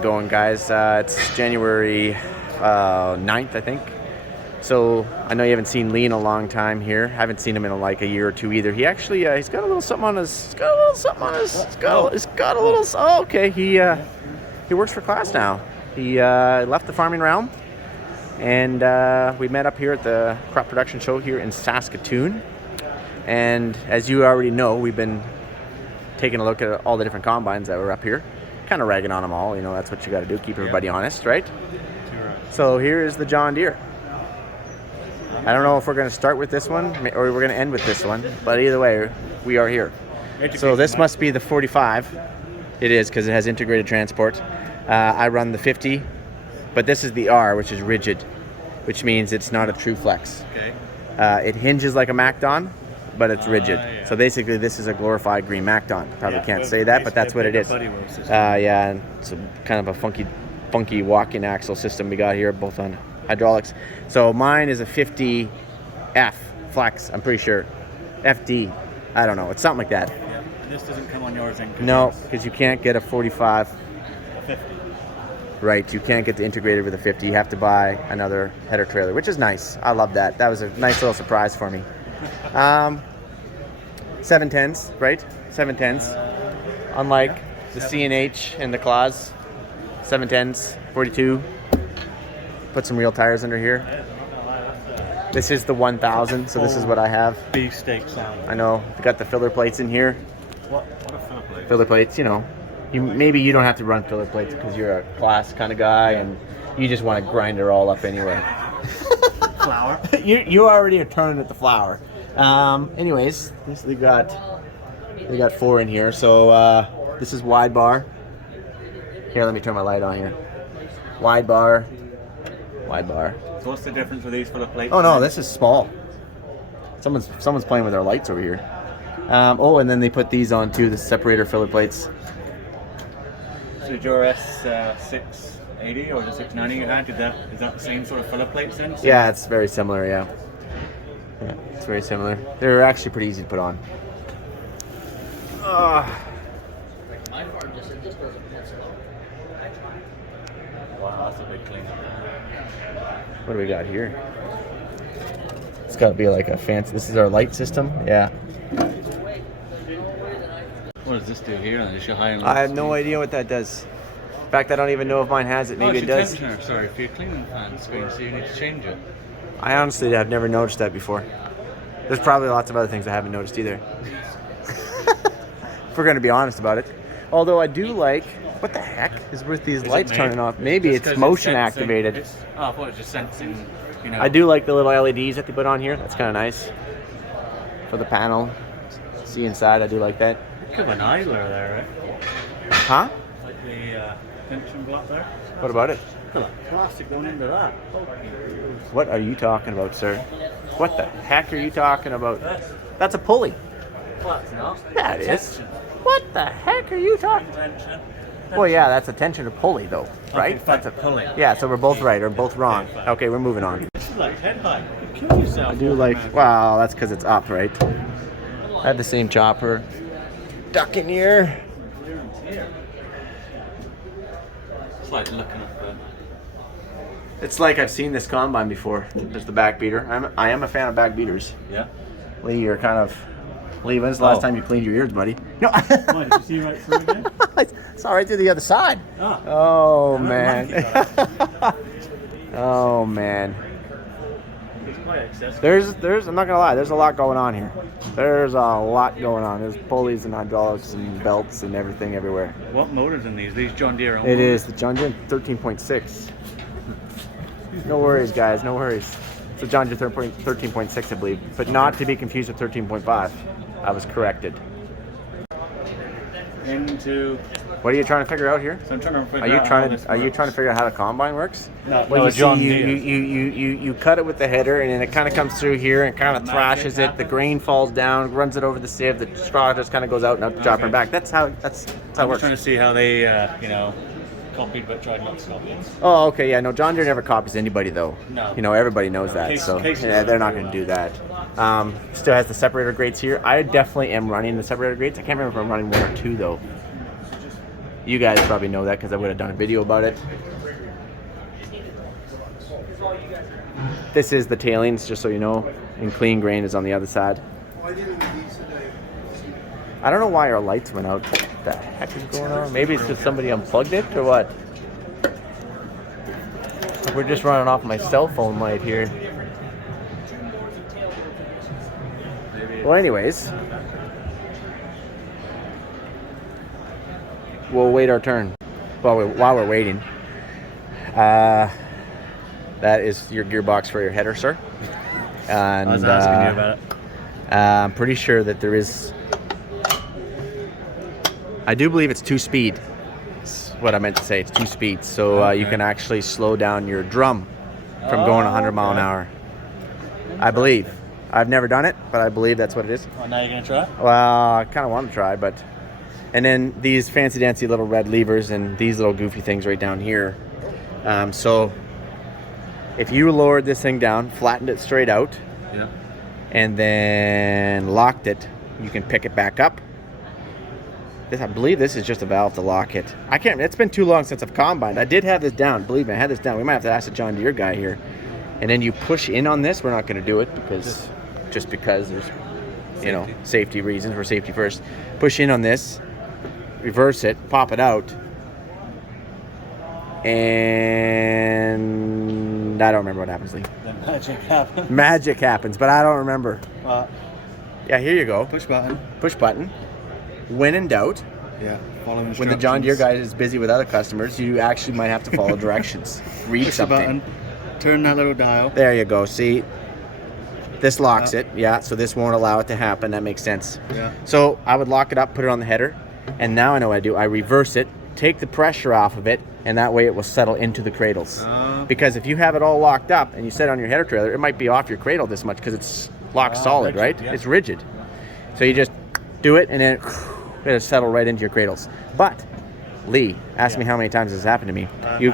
Going, guys. It's January 9th, I think. So I know you haven't seen Lee in a long time here. Haven't seen him in like a year or two either. He actually he's got a little something on his. He's got a little something on his. He's got a little. Oh, okay. He works for class now. He left the farming realm, and we met up here at the crop production show here in Saskatoon. And as you already know, we've been taking a look at all the different combines that were up here. Kind of ragging on them all, that's what you got to do, keep everybody honest, right? So here is the John Deere. I don't know if we're going to start with this one or we're going to end with this one, but either way, we are here. So this must be the 45. It is, because it has integrated transport. I run the 50, but this is the R, which is rigid, which means it's not a true flex. Okay. It hinges like a MacDon, but it's rigid. Yeah. So basically this is a glorified green MacDon. Probably can't say that, but that's what it is. Yeah, and it's kind of a funky walking axle system we got here, both on hydraulics. So mine is a 50F flex, I'm pretty sure. FD, I don't know, it's something like that. Yeah. This doesn't come on yours then? No, because you can't get a 45. 50. Right, you can't get the integrated with a 50. You have to buy another header trailer, which is nice. I love that. That was a nice little surprise for me. 710s, right? 710s. Unlike the C&H and the Claws, 710s, 42. Put some real tires under here. This is the 1000, so this is what I have. Beefsteak sound. I know. We got the filler plates in here. What a filler plate? Filler plates, maybe you don't have to run filler plates because you're a class kind of guy and you just want to grind it all up anyway. Flour. you already are turning at the flour. Anyways, they got 4 in here. So this is wide bar. Here, let me turn my light on here. Wide bar. So what's the difference with these filler plates? Oh no, this is small. Someone's playing with our lights over here. And then they put these on too, the separator filler plates. So your S680 or the 690 you had, is that the same sort of filler plates then? Yeah, it's very similar, yeah. It's very similar. They're actually pretty easy to put on. Wow, that's a big cleanup. What do we got here? It's got to be like a fancy. This is our light system. Yeah. What does this do here? Is your high and low I have no idea what that does. In fact, I don't even know if mine has it. Maybe it does. Tensioner. Sorry, for your cleaning fan screen, so you need to change it. I honestly have never noticed that before. There's probably lots of other things I haven't noticed either. If we're going to be honest about it. Although I do like, what the heck is with these lights turning off? Maybe it's motion activated. I thought it was just sensing, I do like the little LEDs that they put on here. That's kind of nice. For the panel. See inside, I do like that. Could have an idler there, right? Huh? Like the tension block there. What about it? Plastic going into that. What are you talking about, sir? What the heck are you talking about? That's a pulley. Well, it's not. Yeah, it is. What the heck are you talking about? Well, yeah, that's a tension to pulley, though, right? Okay, That's a pulley. Yeah, so we're both right or both wrong. Okay, we're moving on. This is like head high. You kill yourself. I do like, wow, that's because it's up, right? I have the same chopper. Duck in here. It's like looking at the... It's like I've seen this combine before. There's the back beater. I am a fan of back beaters. Yeah. Lee, you're kind of... Lee, when's the last time you cleaned your ears, buddy? No. Why, did you see right through again? I saw right through the other side. Ah. Oh, man. Oh, man. It's quite excessive. There's I'm not gonna lie, there's a lot going on here. There's a lot going on. There's pulleys and hydraulics and belts and everything everywhere. What motor's in these? These John Deere? It is the John Deere 13.6. No worries, guys, no worries. It's a John Deere 13.6, I believe, but not to be confused with 13.5. I was corrected. Into... What are you trying to figure out here? So I'm trying to figure Are you out trying how to figure out how the combine works? No, Well, no, you John see, Deere. you cut it with the header, and then it kind of comes through here and kind of thrashes it. The grain falls down, runs it over the sieve. The straw just kind of goes out and out the chopper and back. That's how it I'm works. just trying to see how they, copied but tried not to copy it. Oh, okay, yeah. No, John Deere never copies anybody though. No. Everybody knows that. So yeah, they're not going to do that. Still has the separator grates here. I definitely am running the separator grates. I can't remember if I'm running 1 or 2 though. You guys probably know that because I would have done a video about it. This is the tailings, just so you know, and clean grain is on the other side. I don't know why our lights went out. What the heck is going on? Maybe it's just somebody unplugged it or what? We're just running off my cell phone light here. Well, anyways, we'll wait our turn. While we're waiting, that is your gearbox for your header, sir. And I was asking you about it. I'm pretty sure that there is. I do believe it's 2-speed. That's what I meant to say. It's 2 speeds, so you can actually slow down your drum from going 100 mile an hour. I believe. I've never done it, but I believe that's what it is. Oh, now you're gonna try? Well, I kind of want to try, but. And then these fancy dancy little red levers and these little goofy things right down here. So if you lowered this thing down, flattened it straight out, Yeah. and then locked it, you can pick it back up. I believe this is just a valve to lock it. I can't. It's been too long since I've combined. I did have this down. Believe me, I had this down. We might have to ask the John Deere guy here. And then you push in on this. We're not going to do it because there's, you know, safety reasons. We're safety first. Push in on this, reverse it, pop it out, and I don't remember what happens, Lee. The magic happens. Magic happens, but I don't remember. Yeah, here you go. Push button. Push button. When in doubt, Yeah. Follow instructions. when the John Deere guy is busy with other customers, you actually might have to follow directions. Read Push something. the button. Turn that little dial. There you go. See, this locks it. Yeah, so this won't allow it to happen. That makes sense. Yeah. So I would lock it up, put it on the header, and now I know what I do. I reverse it, take the pressure off of it, and that way it will settle into the cradles. Because if you have it all locked up and you set it on your header trailer, it might be off your cradle this much because it's locked solid, rigid, right? yeah. It's rigid. So you just do it, and then it'll settle right into your cradles. But Lee, ask me how many times this has happened to me. You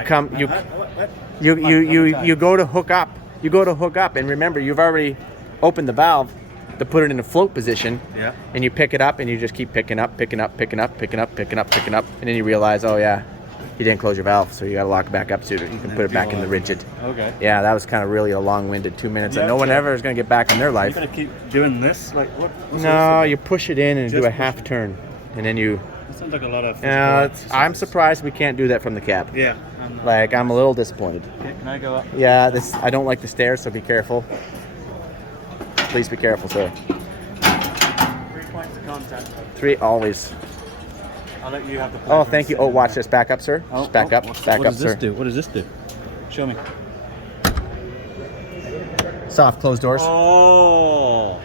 go to hook up. You go to hook up, and remember, you've already opened the valve to put it in a float position. Yeah. And you pick it up, and you just keep picking up, and then you realize, oh yeah, you didn't close your valve, so you got to lock it back up so you can put it back in the rigid. Okay. Yeah, that was kind of really a long-winded 2 minutes, and Yeah, no one okay. ever is going to get back in their You life. gotta keep doing this? Like what? No, you push it in and Just do a push half it. turn, and then you. That sounds like a lot of. I'm surprised we can't do that from the cab. Yeah. Like, I'm a little disappointed. Okay, can I go up? Yeah, I don't like the stairs, so be careful. Please be careful, sir. 3 points of contact. 3 always. I'll let you have the. Oh, thank you. Oh, watch this. Back up, sir. Just back up. Back up, sir. What does this do? Show me. Soft closed doors. Oh.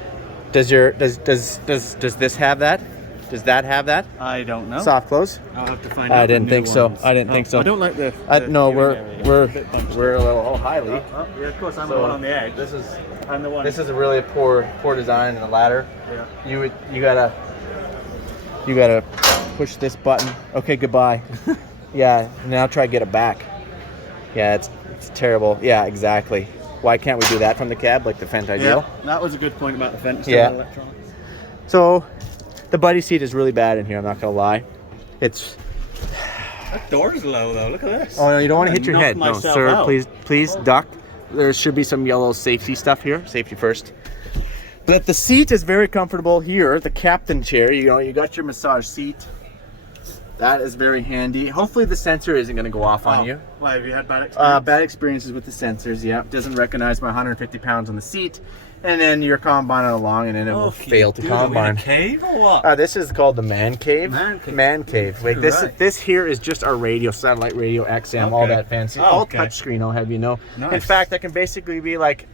Does this have that? Does that have that? I don't know. Soft close? I'll have to find out. I the didn't new think so. ones. I didn't think so. I don't like the. No, viewing area. we're A bit bunched. a little highly. Yeah, of course. I'm So, the one on the edge. This is I'm the one. a really poor design in the ladder. Yeah. You gotta push this button. Okay, goodbye. Yeah, now try to get it back. Yeah, it's terrible. Yeah, exactly. Why can't we do that from the cab like the Fendt Ideal? Yeah, that was a good point about the fence. Yeah. Electronics. So, the buddy seat is really bad in here. I'm not gonna lie. It's. That door's low though. Look at this. Oh no, you don't want to I'm hit your gonna head. knock No, myself sir. out. Please duck. There should be some yellow safety stuff here. Safety first. But the seat is very comfortable here. The captain chair. You got your massage seat. That is very handy. Hopefully the sensor isn't going to go off on you. Why, have you had bad experience? Bad experiences with the sensors. Yeah, doesn't recognize my 150 pounds on the seat, and then you're combining along, and then it will fail to combine. Cave or what? This is called the man cave. Man cave. Like Right. this here is just our radio, satellite radio, XM, all Okay. that fancy, Oh, all okay. touchscreen. I'll have you know. Nice. In fact, I can basically be like,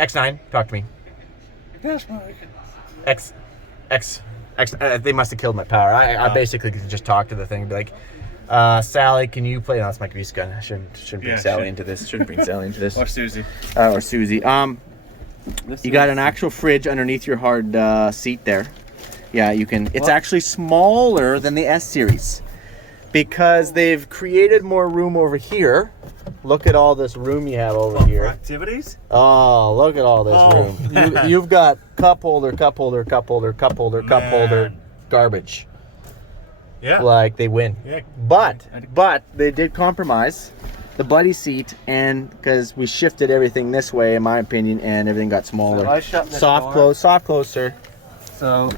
X9, talk to me. Yes, X. They must have killed my power. I basically could just talk to the thing and be like, Sally, can you play? No, it's my grease gun. I shouldn't bring Yeah, Sally shit. into this. Shouldn't bring Sally into this. Or Susie. Or Susie. You got an actual fridge underneath your hard seat there. Yeah, you can. It's actually smaller than the S series because they've created more room over here. Look at all this room you have over For here. activities? Oh, look at all this room. You've got cup holder, Man. garbage. Yeah. like they win. Yeah. But they did compromise the buddy seat, and because we shifted everything this way, in my opinion, and everything got smaller. So I shut this soft door. close, sir. So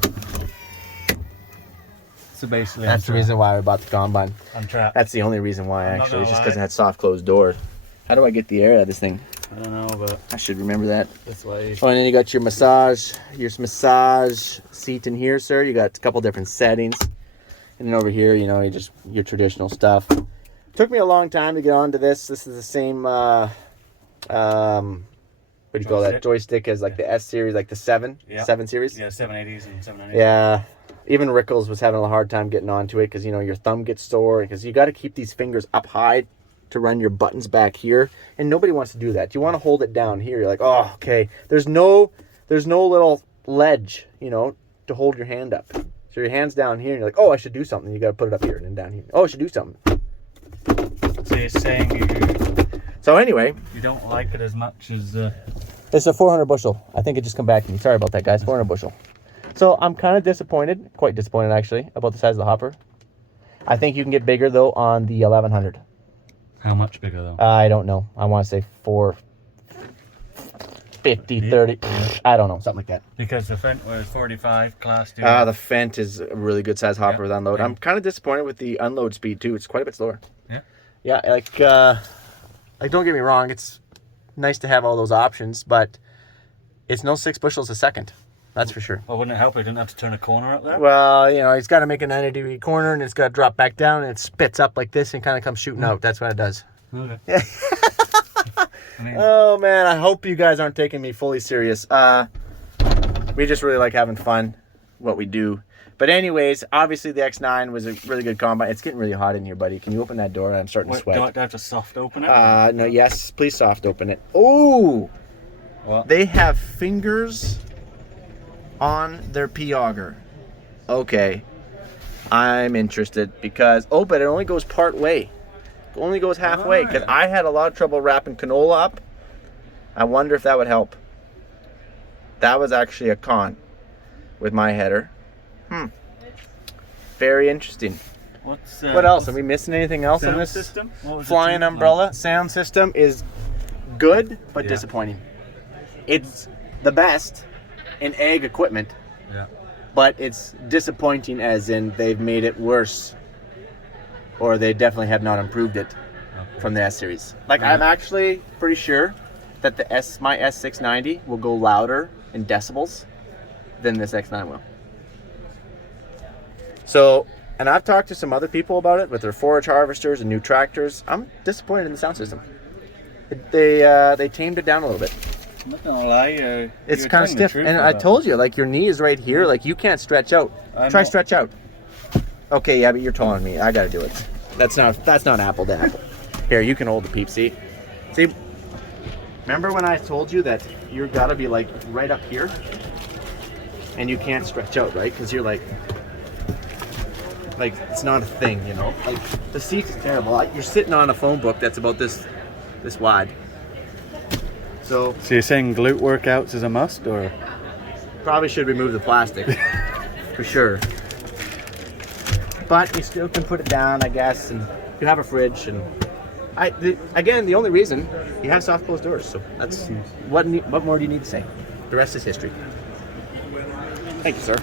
basically, That's the reason why we bought the combine. I'm trapped. That's the only reason why, I'm not actually. It's just gonna because it lie. had soft closed door. How do I get the air out of this thing? I don't know, but I should remember that. this way. Oh, and then you got your massage seat in here, sir. You got a couple different settings. And then over here, you know, your traditional stuff. Took me a long time to get onto this. This is the same, what do you call that? Joystick as like the S series, like the 7 series. Yeah, 780s and 790s. Yeah. Even Rickles was having a hard time getting onto it because, you know, your thumb gets sore, because you got to keep these fingers up high to run your buttons back here, and nobody wants to do that. You want to hold it down here. You're like, oh, okay. There's no little ledge, you know, to hold your hand up. So your hand's down here, and you're like, oh, I should do something. You got to put it up here and then down here. Oh, I should do something. So you're saying So anyway, you don't like it as much as it's a 400 bushel. I think it just come back to me. Sorry about that, guys. 400 bushel. So I'm kind of disappointed, quite disappointed actually, about the size of the hopper. I think you can get bigger though on the 1100. How much bigger though? I don't know. I want to say 450, 30. I don't know, something like that. Because the Fent was 45 class 2. The Fent is a really good size hopper with unload. Yeah. I'm kind of disappointed with the unload speed too. It's quite a bit slower. Yeah. Yeah, like don't get me wrong. It's nice to have all those options, but it's no 6 bushels a second. That's for sure. Well, wouldn't it help? He didn't have to turn a corner up there. Well, you know, he's got to make a 90-degree corner, and it's got to drop back down, and it spits up like this and kind of comes shooting out. That's what it does. Okay. Yeah. I mean, Oh, man, I hope you guys aren't taking me fully serious. We just really like having fun, what we do. But anyways, obviously the X9 was a really good combine. It's getting really hot in here, buddy. Can you open that door? I'm starting to do I sweat. have to soft open it? No, yes, please soft open it. Oh, What? they have fingers on their P-auger. Okay, I'm interested because, oh, but it only goes part way. It only goes halfway, because I had a lot of trouble wrapping canola up. I wonder if that would help. That was actually a con with my header. Very interesting. What else? Are we missing anything else on this system? flying umbrella? Sound system is good, but disappointing. It's the best in ag equipment, but it's disappointing as in they've made it worse, or they definitely have not improved it from the S series. Like, I'm actually pretty sure that my S690 will go louder in decibels than this X9 will. So, and I've talked to some other people about it with their forage harvesters and new tractors. I'm disappointed in the sound system. They tamed it down a little bit. I'm not gonna lie, It's kind of stiff, and I told you, like, your knee is right here, like, you can't stretch out. Try stretch out. Okay, yeah, but you're taller than me. I gotta do it. That's not apple to apple. Here, you can hold the peep. See, remember when I told you that you gotta be like right up here, and you can't stretch out, right? Because you're like it's not a thing, you know. Like, the seat is terrible. You're sitting on a phone book that's about this wide. So you're saying glute workouts is a must, or? Probably should remove the plastic, for sure. But you still can put it down, I guess, and you have a fridge. And again, the only reason you have soft closed doors. So that's what more do you need to say? The rest is history. Thank you, sir.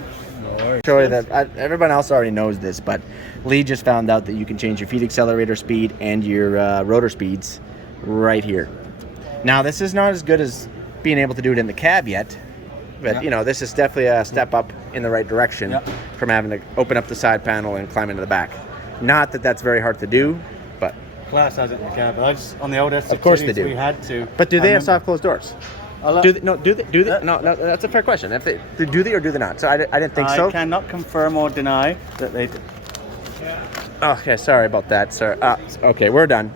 Show you that everyone else already knows this, but Lee just found out that you can change your feed accelerator speed and your rotor speeds right here. Now, this is not as good as being able to do it in the cab yet, but you know, this is definitely a step up in the right direction from having to open up the side panel and climb into the back. Not that that's very hard to do, but Class has it in the cab. On the old S6 of course they do. We had to. But do they have soft closed doors? Do they? No, no, that's a fair question. If do they or do they not? So I didn't think so. I cannot confirm or deny that they do. Okay, sorry about that, sir. Okay, we're done.